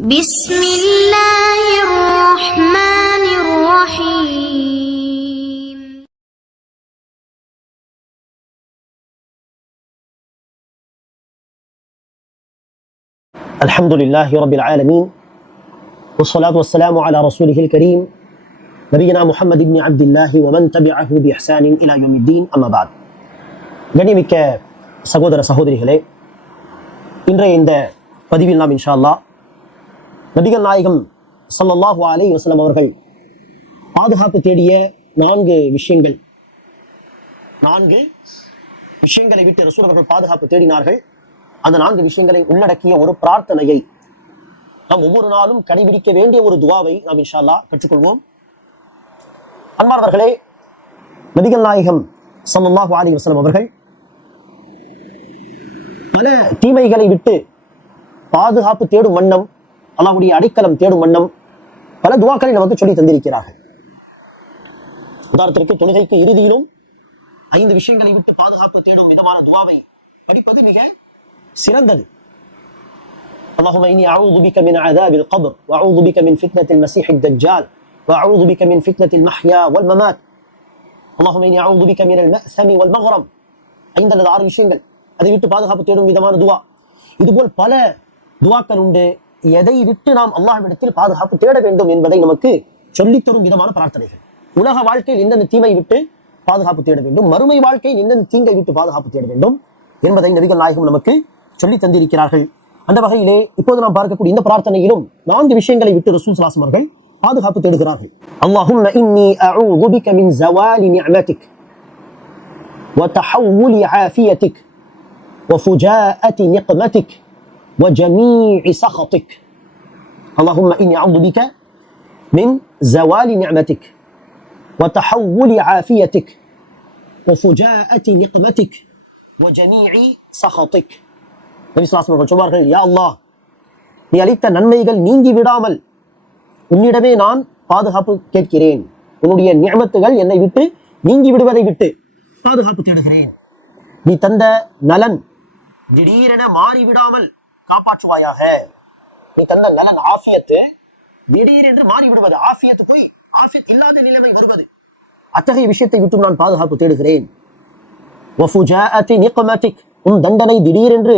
بسم الله الرحمن الرحيم. الحمد لله رب العالمين والصلاة والسلام على رسوله الكريم نبينا محمد بن عبد الله ومن تبعه بإحسان إلى يوم الدين أما بعد. கண்ணியமிக்க சகோதர சகோதரிகளே, இன்றைய இந்த பதிவில் நாம் இன்ஷா அல்லாஹ் நபிகள் நாயகம் ஸல்லல்லாஹு அலைஹி வஸல்லம் அவர்கள் பாதுகாப்பு தேடிய நான்கு விஷயங்களை விட்டு ரசூல் அவர்கள் பாதுகாப்பு தேடினார்கள். அந்த நான்கு விஷயங்களை உள்ளடக்கிய ஒரு பிரார்த்தனையை நாம் ஒவ்வொரு நாளும் கடைபிடிக்க வேண்டிய ஒரு துவாவை நாம் இன்ஷா அல்லாஹ் கற்றுக்கொள்வோம். அன்பார்ந்தவர்களே, நபிகள் நாயகம் ஸல்லல்லாஹு அலைஹி வஸல்லம் அவர்கள் பல தீமைகளை விட்டு பாதுகாப்பு தேடும் வண்ணம், அல்லாஹ்வுடைய அடைக்கலம் தேடும் வண்ணம் பல துவாக்களை நமக்கு சொல்லி தந்திருக்கிறார்கள். உதாரணத்திற்கு தொழுகைக்கு இறுதியிலும் 5 விஷயங்களை விட்டு பாதுகாப்பு தேடும் விதமான துவாவை படிப்பது மிக சிறந்தது. اللهم إني أعوذ بك من عذاب القبر وأعوذ بك من فتنة المسيح الدجال وأعوذ بك من فتنة المحيا والممات اللهم إني أعوذ بك من المأثم والمغرم. 5 அல்லது 6 விஷயங்கள், அதை விட்டு பாதுகாப்பு தேடும் விதமான துவா. இதுபோல் பல துவாக்கள் உண்டு. எதை விட்டு நாம் அல்லாஹ்விடத்தில் பாதுகாப்பு தேட வேண்டும் என்பதை நமக்கு சொல்லித்தரும் விதமான பிரார்த்தனைகள். உலக வாழ்க்கையில் எந்தெந்த தீமை விட்டு பாதுகாப்பு தேட வேண்டும், மறுமை வாழ்க்கையில் எந்தெந்த தீங்கை விட்டு பாதுகாப்பு தேட வேண்டும் என்பதை நபிகள் நாயகம் நமக்கு சொல்லி தந்திருக்கிறார்கள். அந்த வகையிலே இப்போது நாம் பார்க்கக்கூடிய இந்த பிரார்த்தனையிலும் 4 விஷயங்களை விட்டு ரசூல் ஸல்லல்லாஹு அலைஹி வஸல்லம் அவர்கள் பாதுகாப்பு தேடுகிறார்கள். அல்லாஹும்ம இன்னி அஊது பிக மின் ஸவாலி நிஅமதிக் வ தஹவ்வுலி ஆஃபியதிக் வ ஃபுஜாஅதி நிக்மதிக் வ ஜமீஇ சഖதிக். அல்லாஹும்ம இன்னி அஊது பிக மின் ஸவாலி நிஅமதிக் வ தஹவ்வுலி ஆஃபியதிக் வ ஃபுஜாஅதி நிக்மதிக் வ ஜமீஇ சഖதிக். நபி ஸல்லல்லாஹு அலைஹி வஸல்லம் சொல்வார்கள், யா அல்லாஹ், நீ அளித்த நன்மைகள் நீங்கி விடாமல் உன்னிடமே நான் பாதுகாப்பு கேட்கிறேன். உன்னுடைய நிஅமத்துகள் என்னை விட்டு நீங்கி விடுவதை விட்டு பாதுகாப்பு தேடுகிறேன். நீ தந்த நலன் திடீரென மாறிவிடாமல் காப்பாற்றுவாயாக. நீ தந்த நலன் ஆஃபியத்து திடீரென்று மாறிவிடுவது, ஆஃபியத்து போய் ஆஃபியத் இல்லாத நிலைமை வருவது, அத்தகைய விஷயத்தை விட்டு நான் பாதுகாப்பு தேடுகிறேன். வஃபுஜாஅதி நிக்மதிக், உன் தண்டனை திடீரென்று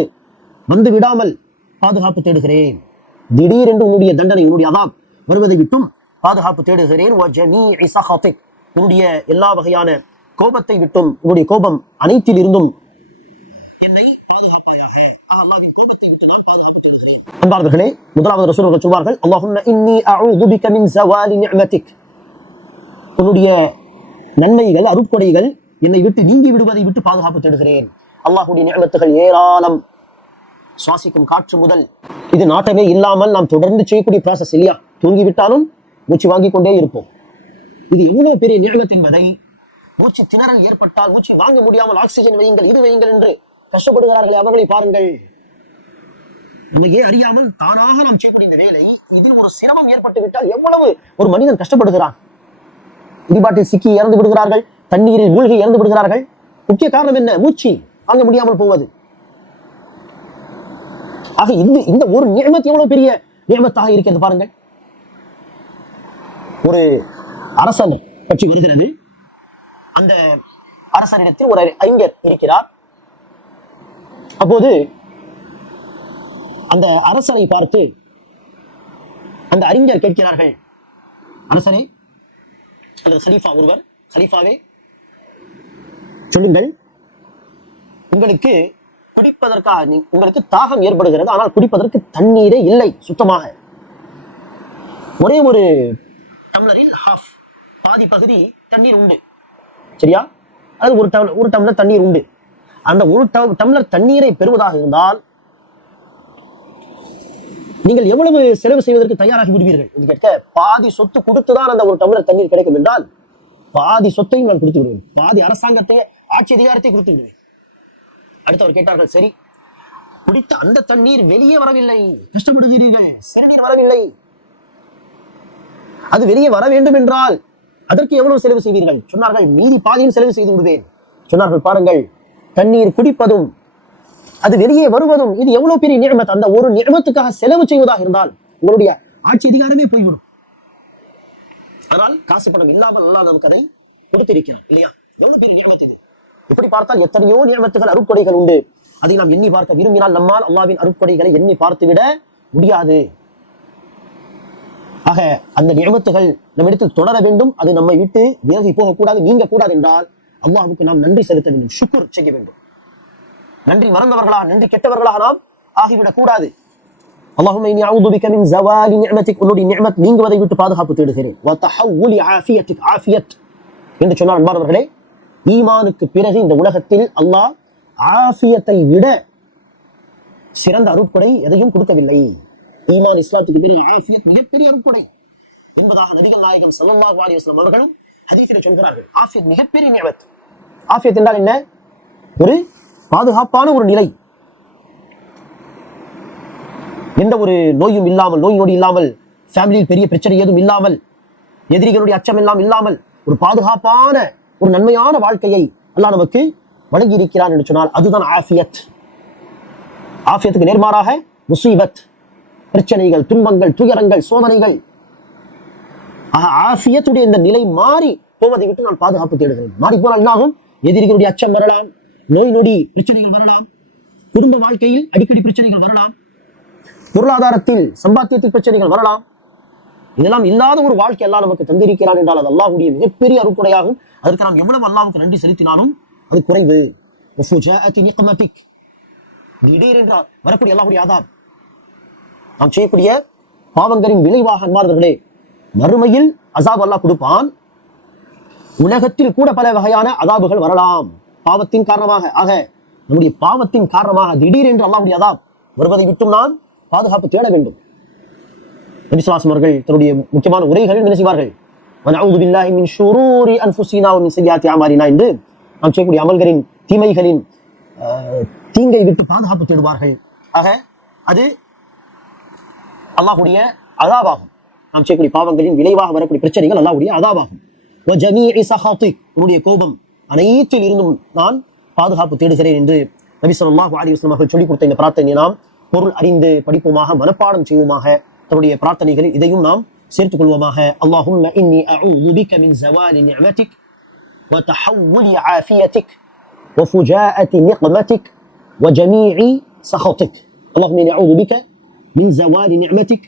வந்து விடாமல் பாதுகாப்பு தேடுகிறேன். திடீரென்று உன்னுடைய தண்டனை, உன்னுடைய அதாப் வருவதை விட்டும் பாதுகாப்பு தேடுகிறேன். வஜமீஇ சഖதிக், உன்னுடைய எல்லா வகையான கோபத்தை விட்டும், உன்னுடைய கோபம் அனைத்தில் இருந்தும் என்னை பாதுகாப்பாயாக. அல்லாஹ்வின் கோபத்தை விட்டு நான் பாதுகாப்பு தேடுகிறேன். அன்பார்ந்தவர்களே, முதலாவது ரசூலுல்லாஹ் சொல்வார்கள், அல்லாஹும்ம இன்னி அஊது பிக மின் ஸவாலி நிஅமதிக், உன்னுடைய நன்மைகள் அருட்கொடைகள் என்னை விட்டு நீங்கி விடுவதை விட்டு பாதுகாப்பு தேடுகிறேன். அல்லாஹ்வுடைய நிஅமத்துகள் ஏராளம். சுவாசிக்கும் காற்று முதல், இது நாட்டமே இல்லாமல் நாம் தொடர்ந்து செய்யக்கூடிய ப்ராசஸ் இல்லையா? தூங்கிவிட்டாலும் மூச்சு வாங்கிக் கொண்டே இருப்போம். இது எவ்வளவு பெரிய நிஅமத் என்பதை, மூச்சு திணறல் ஏற்பட்டால் மூச்சு வாங்க முடியாமல் ஆக்சிஜன் வையுங்கள், இது வையுங்கள் என்று கஷ்டப்படுகிறார்கள். அவர்களை பாருங்கள். நம்மையே அறியாமல் தானாக நாம் செய்யக்கூடிய இந்த வேலை, இதில் ஒரு சிரமம் ஏற்பட்டு விட்டால் எவ்வளவு ஒரு மனிதன் கஷ்டப்படுகிறான். இடிபாட்டில் சிக்கி இறந்து விடுகிறார்கள், தண்ணீரில் மூழ்கி இறந்து விடுகிறார்கள். முக்கிய காரணம் என்ன? மூச்சு வாங்க முடியாமல் போவது. ஆக இந்த ஒரு நிஅமத் எவ்வளவு பெரிய நிஅமத்தாக இருக்கிறது பாருங்கள். ஒரு அரசன் பற்றி வருகிறது. அந்த அரசனிடத்தில் ஒரு அறிஞர் இருக்கிறார். அப்போது அந்த அரசனை பார்த்து அந்த அறிஞர் கேட்கிறார்கள், அரசனே அல்லது கலீஃபா ஒருவர், கலீஃபாவே சொல்லுங்கள், உங்களுக்கு குடிப்பதற்காக உங்களுக்கு தாகம் ஏற்படுகிறது, ஆனால் குடிப்பதற்கு தண்ணீரே இல்லை. சுத்தமாக ஒரே ஒரு டம்ளரில் பாதி பகுதி தண்ணீர் உண்டு, சரியா? அது ஒரு டம்ளர் தண்ணீர் உண்டு. அந்த ஒரு டம்ளர் தண்ணீரை பெறுவதாக இருந்தால் நீங்கள் எவ்வளவு செலவு செய்வதற்கு தயாராகி விடுவீர்கள் என்று கேட்க, பாதி சொத்து கொடுத்துதான் அந்த ஒரு டம்ளர் தண்ணீர் கிடைக்கும் என்றால் பாதி சொத்தையும் நான் கொடுத்து விடுவேன், பாதி அரசாங்கத்தையே ஆட்சி அதிகாரத்தை கொடுத்து விடுவேன். அடுத்தவர் கேட்டார்கள், சரி, குடித்த அந்த தண்ணீர் வெளியே வரவில்லை, கஷ்டப்படுகிறீர்கள், சிறுநீர் வரவில்லை, அது வெளியே வர வேண்டும் என்றால் அதற்கு எவ்வளவு செலவு செய்வீர்கள்? சொன்னார்கள், மீதி பாதியில் செலவு செய்து விடுவேன். சொன்னார்கள், பாருங்கள், தண்ணீர் குடிப்பதும் அது வெளியே வருவதும் இது எவ்வளவு பெரிய நிஅமத். அந்த ஒரு நிஅமத்துக்காக செலவு செய்வதாக இருந்தால் உங்களுடைய ஆட்சி அதிகாரமே போய்விடும். ஆனால் காசு பணம் இல்லாமல் அல்லாஹ் நமக்கு அதை கொடுத்திருக்கிறான் இல்லையா? எவ்வளவு பெரிய நியமத் இது. இப்படி பார்த்தால் எத்தனையோ நியமத்துகள், அருட்கொடைகள் உண்டு. அதை நாம் எண்ணி பார்க்க விரும்பினால் நம்மால் அல்லாஹ்வின் அருட்கொடைகளை எண்ணி பார்த்து விட முடியாது. ஆக அந்த நியமத்துகள் நம்மிடத்தில் தொடர வேண்டும். அது நம்மை விட்டு விலகி போகக்கூடாது, நீங்க கூடாது என்றால் அல்லாஹ்வுக்கு நாம் நன்றி செலுத்த வேண்டும், ஷுக்ர் செய்ய வேண்டும். நன்றி மறந்தவர்களாக, நன்றி கெட்டவர்களாக நாம் ஆகிவிடக் கூடாது. அல்லாஹும்ம இன்னி அஊது பிக மின் ஸவாலி நிஅமத்திக், உன்னுடைய நிஅமத் நீங்குவதை விட்டு பாதுகாப்பு தேடுகிறேன். வ தஹவ்வுலி ஆஃபியத்திக், ஆஃபியத் என்று சொன்னால் அன்பார்ந்தவர்களே, ஈமானுக்கு பிறகு இந்த உலகத்தில் அல்லாஹ் ஆஃபியத்தை விட சிறந்த அருட்கொடை எதையும் கொடுக்கவில்லை. ஈமான் இஸ்லாத்துக்கு பிறகு ஆஃபியத் மிகப்பெரிய அருட்கொடை என்பதாக நபிகள் நாயகம் ஸல்லல்லாஹு அலைஹி வஸல்லம் அவர்களும் ஹதீஸிலே சொல்கிறார்கள். ஆஃபியத் மிகப்பெரிய நிஅமத். ஆஃபியத் என்றால் என்ன? ஒரு பாதுகாப்பான ஒரு நிலை. எந்த ஒரு நோயும் இல்லாமல், நோய் நொடி இல்லாமல், ஃபேமிலியில் பெரிய பிரச்சனை ஏதும் இல்லாமல், எதிரிகளுடைய அச்சம் எல்லாம் இல்லாமல் ஒரு பாதுகாப்பான ஒரு நன்மையான வாழ்க்கையை அல்லாஹ் நமக்கு வழங்கி இருக்கிறான் என்று சொன்னால் அதுதான் ஆஃபியத். ஆஃபியத்துக்கு நேர்மாறாக முசீபத், பிரச்சனைகள், துன்பங்கள், துயரங்கள், சோதனைகள். ஆஃபியத்துடைய இந்த நிலை மாறி போவதை விட்டு நான் பாதுகாப்பு தேடுகிறேன். மாறி போனால் என்னாகும்? எதிரிகளுடைய அச்சம் வரலாம், நோய் நொடி பிரச்சனைகள் வரலாம், குடும்ப வாழ்க்கையில் அடிக்கடி பிரச்சனைகள் வரலாம், பொருளாதாரத்தில் சம்பாத்தியத்தில் பிரச்சனைகள் வரலாம். இதெல்லாம் இல்லாத ஒரு வாழ்க்கை எல்லாம் நமக்கு தந்திருக்கிறான் என்றால் அது அல்லாஹ்வுடைய மிகப்பெரிய அருட்கொடையாகும். அதற்கு நாம் எவ்வளவு அல்லாஹ்வுக்கு நன்றி செலுத்தினாலும் அது குறைவு. திடீர் என்றால் வரக்கூடிய அல்லாஹ்வுடைய அதாப், நாம் செய்யக்கூடிய பாவங்களின் விளைவாக அன்பார்ந்தவர்களே மறுமையில் அசாப் அல்லாஹ் கொடுப்பான். உலகத்தில் கூட பல வகையான அதாபுகள் வரலாம் பாவத்தின் காரணமாக. ஆக நம்முடைய பாவத்தின் காரணமாக திடீர் என்று அல்லாஹ்வுடைய அதாப் வருவதை விட்டும் நாம் பாதுகாப்பு தேட வேண்டும். நபி ஸல்லல்லாஹு அலைஹி வஸல்லம் அவர்கள் தன்னுடைய முக்கியமான உரைகளில் என்ன செய்வார்கள்? வனஊது பில்லாஹி மின் ஷுரூரி அன்ஃபுஸினா வ மின் ஸய்யிஆத்தி அமாலினா என்று நாம் செய்யக்கூடிய அமல்களின் தீமைகளின் தீங்கை விட்டு பாதுகாப்பு தேடுவார்கள். ஆக அது அல்லாஹ்வுடைய அதாபாகும். நாம் செய்யக்கூடிய பாவங்களின் விளைவாக வரக்கூடிய பிரச்சனைகள் அல்லாஹ்வுடைய அதாபாகும். வ ஜமீஇ ஸஹாத்திக், உன்னுடைய கோபம் அனைத்தில் இருந்தும் நான் பாதுகாப்பு தேடுகிறேன் என்று நபி ஸல்லல்லாஹு அலைஹி வஸல்லம் அவர்கள் சொல்லிக் கொடுத்த இந்த பிரார்த்தனையை நாம் பொருள் அறிந்து படிப்போமாக, மனப்பாடம் செய்வோமாக. தன்னுடைய பிரார்த்தனைகளில் இதையும் நாம் சேர்த்துக் கொள்வோமாக. அல்லாஹும்ம இன்னி அஊது பிக மின் ஸவாலி நிஅமத்திக் வ தஹவ்வுலி ஆஃபியத்திக் வ ஃபுஜாஅத்தி நிக்மத்திக் வ ஜமீஇ ஸஹாத்திக். அல்லாஹும்ம இன்னி அஊது பிக மின் ஸவாலி நிஅமத்திக்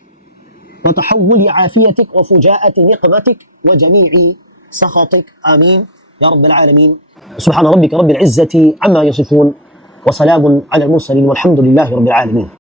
வ தஹவ்வுலி ஆஃபியத்திக் வ ஃபுஜாஅத்தி நிக்மத்திக் வ ஜமீஇ ஸஹாத்திக். ஆமீன் யா ரப்பல் ஆலமீன். சுப்ஹான ரப்பிக ரப்பில் இஸ்ஸத்தி அம்மா யசிஃபூன் وسلام على المرسلين والحمد لله رب العالمين.